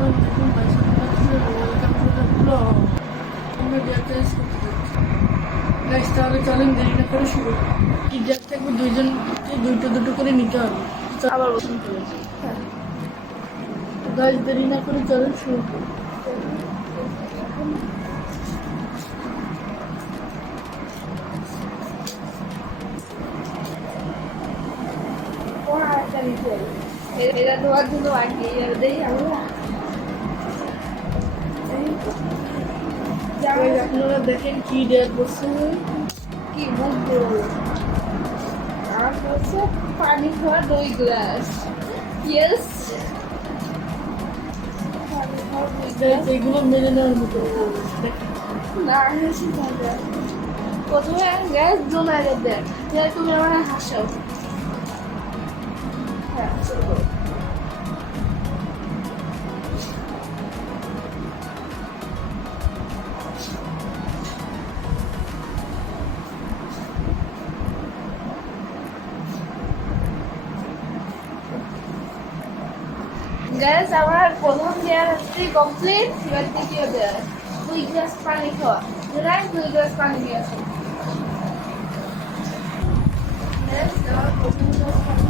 সবাই দেখুন welcome to the blog. আমরা গ্যাস করতে যাচ্ছি গাইস, তাহলে চলেন দেরি না করে শুরু করি। কি গ্যাস থাকবে দুইজনকে দুটো দুটো করে নিতে হবে। আবার বসুন চলে হ্যাঁ গাইস, দেরি না করে চলেন শুরু করি। এটা তোমার জন্য বাকি দেই আমরা আপনারা দেখেন কি ডেট বসছে, কি বুঝবো। আর হচ্ছে পানি খাওয়া 2 গ্লাস। ইয়েস, পানি খাওয়া 2 গ্লাস। এগুলো মেনে নেওয়ার মতো না হাসি থাকে প্রথমে গ্যাস জোনারে দেন, তুমি আমার হাসাও। হ্যাঁ শুরু করো। গ্যাস আমার প্রথম দেওয়ার হচ্ছে কমপ্লিট। এবার দ্বিতীয় দেওয়ার 2 গ্লাস পানি খাওয়া। 2 গ্লাস পানি দিয়ে আসো। গ্যাস আমার প্রথম গ্লাস পানি।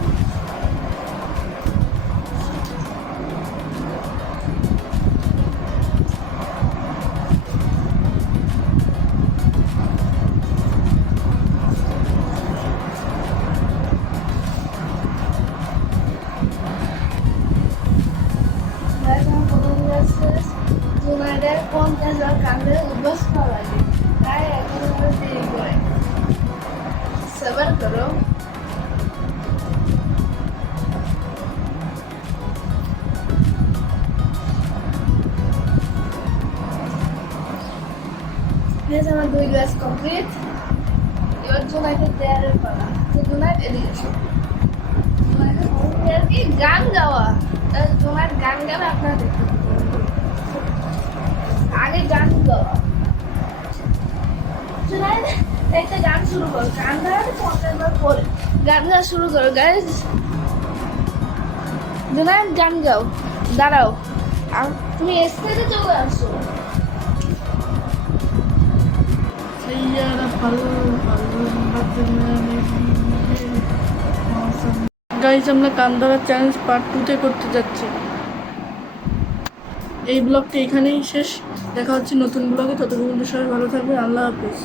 তোমাদের 50 কান্দে উদ্বাস করা লাগে, তাই এখন আমরা দেরি করে সবার করো। আমার 2 গ্লাস কমপ্লিট। এবার জোনাইকে দেয়ারের পালা। তো জোনাই এদিকে এসো। জোনাইকে কি গান গাওয়া, তাহলে জোনাইয়ের গান গাওয়া আপনারা দেখতে পাবেন। আগে গান গাওয়া, একটা গান শুরু করো। গান গাওয়া 50 বার পরে গান গাওয়া শুরু করো গাইজ। জোনাই গান গাও, দাঁড়াও তুমি স্টেজে চলে আসো। গাইজ, আমরা কান্দারা চ্যালেঞ্জ পার্ট 2-তে করতে যাচ্ছি। এই ব্লগটি এখানেই শেষ। দেখা হচ্ছে নতুন ব্লগে। ততক্ষণ সবাই ভালো থাকবে। আল্লাহ হাফেজ।